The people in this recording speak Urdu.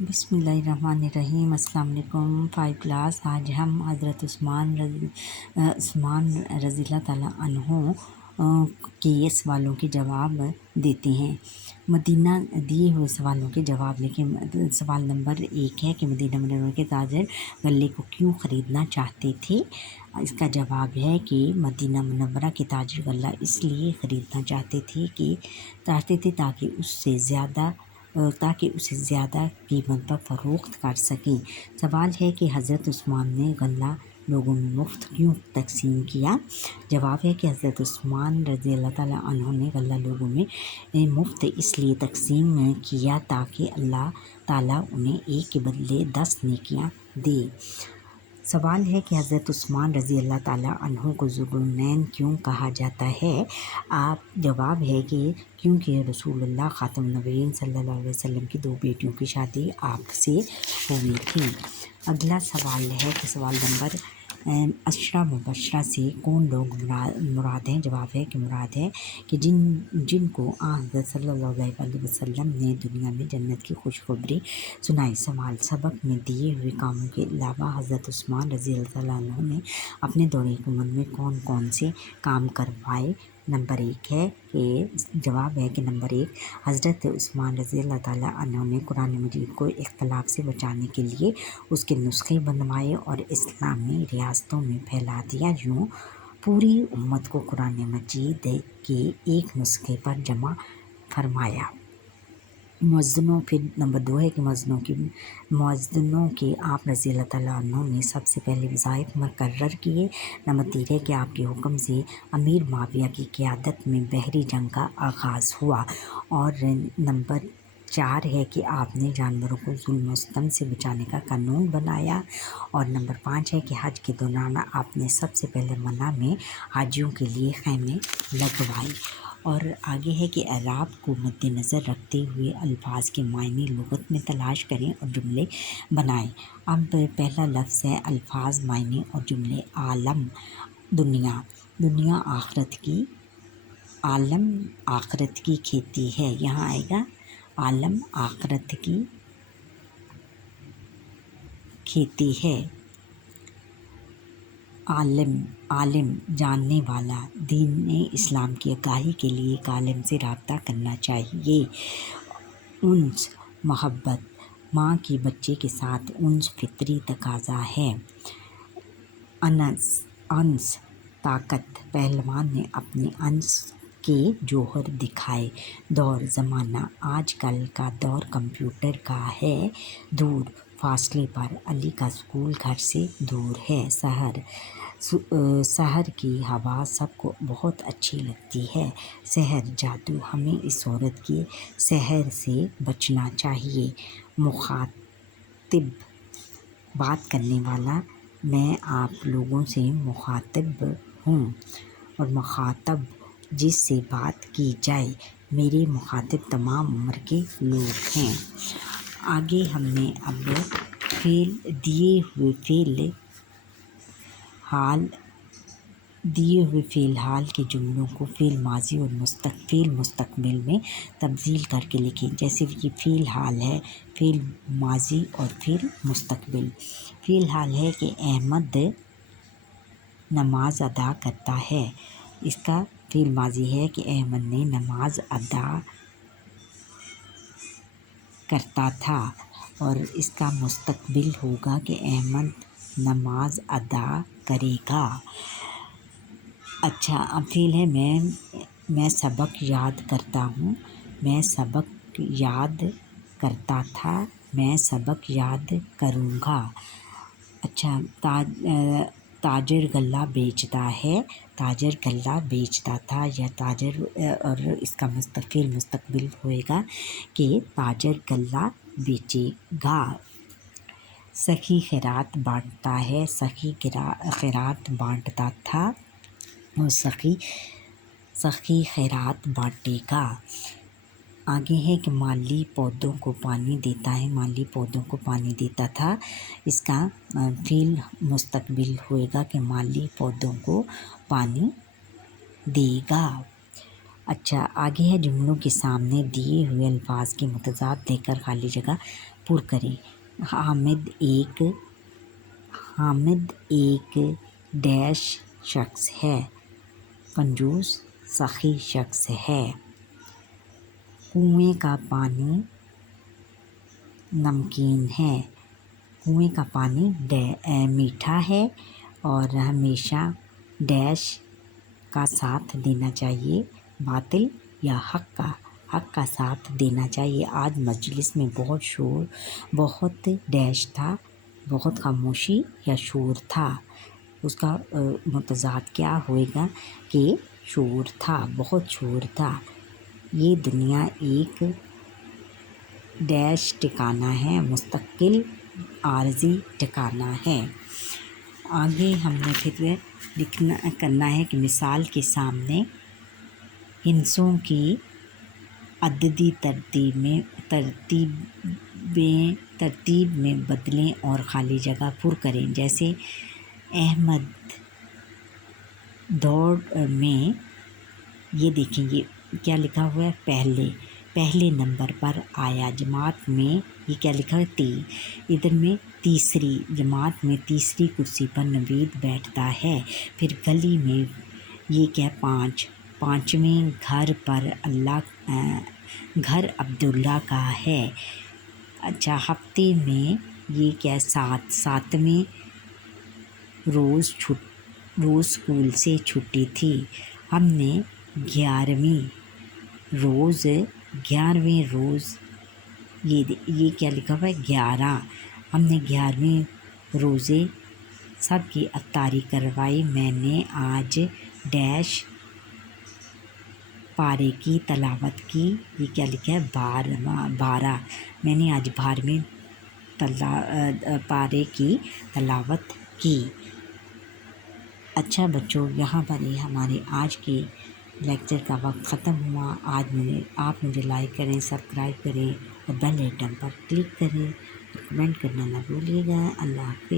بسم اللہ الرحمن الرحیم۔ السلام علیکم 5 کلاس۔ آج ہم حضرت عثمان رضی اللہ تعالیٰ عنہ کے سوالوں کے جواب دیتے ہیں۔ مدینہ دیے ہوئے سوالوں کے جواب لکھیں۔ سوال نمبر 1 ہے کہ مدینہ منورہ کے تاجر غلے کو کیوں خریدنا چاہتے تھے؟ اس کا جواب ہے کہ مدینہ منورہ کے تاجر غلہ اس لیے خریدنا چاہتے تھے تاکہ اسے زیادہ قیمت پر فروخت کر سکیں۔ سوال ہے کہ حضرت عثمان نے غلہ لوگوں میں مفت کیوں تقسیم کیا؟ جواب ہے کہ حضرت عثمان رضی اللہ تعالیٰ عنہ نے غلہ لوگوں میں مفت اس لیے تقسیم کیا تاکہ اللہ تعالیٰ انہیں ایک کے بدلے 10 نیکیاں دے۔ سوال ہے کہ حضرت عثمان رضی اللہ تعالیٰ عنہ کو ذوالنورین کیوں کہا جاتا ہے؟ جواب ہے کہ کیونکہ رسول اللہ خاتم النبیین صلی اللہ علیہ وسلم کی 2 بیٹیوں کی شادی آپ سے ہوئی تھی۔ اگلا سوال ہے کہ سوال نمبر 10 مبشرہ سے کون لوگ مراد ہیں؟ جواب ہے کہ مراد ہے کہ جن کو حضرت صلی اللہ علیہ وسلم نے دنیا میں جنت کی خوشخبری سنائی۔ سوال: سبق میں دیے ہوئے کاموں کے علاوہ حضرت عثمان رضی اللہ عنہ نے اپنے دور حکومت میں کون کون سے کام کروائے؟ نمبر 1 ہے کہ جواب ہے کہ نمبر 1 حضرت عثمان رضی اللہ تعالیٰ عنہ نے قرآن مجید کو اختلاف سے بچانے کے لیے اس کے نسخے بنوائے اور اسلامی ریاستوں میں پھیلا دیا۔ یوں پوری امت کو قرآن مجید کے ایک نسخے پر جمع فرمایا۔ مؤذنوں پھر نمبر 2 ہے کہ مؤذنوں کے آپ رضی اللہ تعالیٰ عنہ نے سب سے پہلے وظائف مقرر کیے۔ نمبر 3 ہے کہ آپ کے حکم سے امیر معاویہ کی قیادت میں بحری جنگ کا آغاز ہوا۔ اور نمبر 4 ہے کہ آپ نے جانوروں کو ظلم و ستم سے بچانے کا قانون بنایا۔ اور نمبر 5 ہے کہ حج کے دوران آپ نے سب سے پہلے منی میں حاجیوں کے لیے خیمے لگوائے۔ اور آگے ہے کہ اعراب کو مد نظر رکھتے ہوئے الفاظ کے معنی لغت میں تلاش کریں اور جملے بنائیں۔ اب پہلا لفظ ہے الفاظ، معنی اور جملے۔ عالم دنیا، دنیا عالم آخرت کی کھیتی ہے۔ یہاں آئے گا عالم آخرت کی کھیتی ہے۔ عالم جاننے والا، دین اسلام کی آگاہی کے لیے ایک عالم سے رابطہ کرنا چاہیے۔ انس محبت، ماں کی بچے کے ساتھ انس فطری تقاضا ہے۔ انس طاقت، پہلوان نے اپنے انس کے جوہر دکھائے۔ دور زمانہ، آج کل کا دور کمپیوٹر کا ہے۔ دور فاصلے پر، علی کا سکول گھر سے دور ہے۔ سحر کی ہوا سب کو بہت اچھی لگتی ہے۔ سحر جادو، ہمیں اس عورت کے سحر سے بچنا چاہیے۔ مخاطب، بات کرنے والا، میں آپ لوگوں سے مخاطب ہوں۔ اور مخاطب، جس سے بات کی جائے، میرے مخاطب تمام عمر کے لوگ ہیں۔ آگے ہم نے اب دیے ہوئے فعل حال کے جملوں کو فعل ماضی اور فعل مستقبل میں تبدیل کر کے لکھیں۔ جیسے یہ فعل حال ہے، فعل ماضی اور فعل مستقبل۔ فعل حال ہے کہ احمد نماز ادا کرتا ہے۔ اس کا فعل ماضی ہے کہ احمد نے نماز ادا کرتا تھا۔ اور اس کا مستقبل ہوگا کہ احمد نماز ادا کرے گا۔ اچھا، اب فعل ہے میں سبق یاد کرتا ہوں، میں سبق یاد کرتا تھا، میں سبق یاد کروں گا۔ اچھا، تاجر غلہ بیچتا ہے، تاجر غلہ بیچتا تھا یا تاجر، اور اس کا فعل مستقبل ہوئے گا کہ تاجر غلہ بیچے گا۔ سخی خیرات بانٹتا ہے، سخی خیرات بانٹتا تھا اور سخی خیرات بانٹے گا۔ آگے ہے کہ مالی پودوں کو پانی دیتا ہے، مالی پودوں کو پانی دیتا تھا۔ اس کا فعل مستقبل ہوئے گا کہ مالی پودوں کو پانی دے گا۔ اچھا، آگے ہے جملوں کے سامنے دیے ہوئے الفاظ کے متضاد دے کر خالی جگہ پر کریں۔ حامد ایک ڈیش شخص ہے، کنجوس سخی شخص ہے۔ کنویں کا پانی نمکین ہے، کنویں کا پانی میٹھا ہے اور ہمیشہ ڈیش کا ساتھ دینا چاہیے، باطل یا حق کا ساتھ دینا چاہیے۔ آج مجلس میں بہت شور، بہت ڈیش تھا، بہت خاموشی یا شور تھا۔ اس کا متضاد کیا ہوئے گا کہ شور تھا، بہت شور تھا۔ یہ دنیا ایک ڈیش ٹھکانہ ہے، مستقل عارضی ٹھکانہ ہے۔ آگے ہم نے پھر کرنا ہے کہ مثال کے سامنے ہندسوں کی عددی ترتیب میں بدلیں اور خالی جگہ پر کریں۔ جیسے احمد دوڑ میں، یہ دیکھیں یہ کیا لکھا ہوا ہے، پہلے نمبر پر آیا۔ جماعت میں یہ کیا لکھا ہے، ادھر میں تیسری جماعت میں تیسری کرسی پر نوید بیٹھتا ہے۔ پھر گلی میں یہ کیا، پانچویں گھر عبداللہ کا ہے۔ اچھا، ہفتے میں یہ کیا، ساتویں روز اسکول سے چھٹی تھی۔ ہم نے 11ویں روز یہ کیا لکھا ہوا ہے، 11۔ ہم نے 11ویں روزے سب کی افطاری کروائی۔ میں نے آج ڈیش پارے کی تلاوت کی، یہ کیا لکھا ہے، 12۔ میں نے آج 12ویں پارے کی تلاوت کی۔ اچھا بچوں، یہاں پر ہی ہمارے آج کے لیکچر کا وقت ختم ہوا۔ آپ مجھے لائک کریں، سبسکرائب کریں اور بیل آئیکن پر کلک کریں اور کمنٹ کرنا نہ بھولیے گا۔ اللہ حافظ۔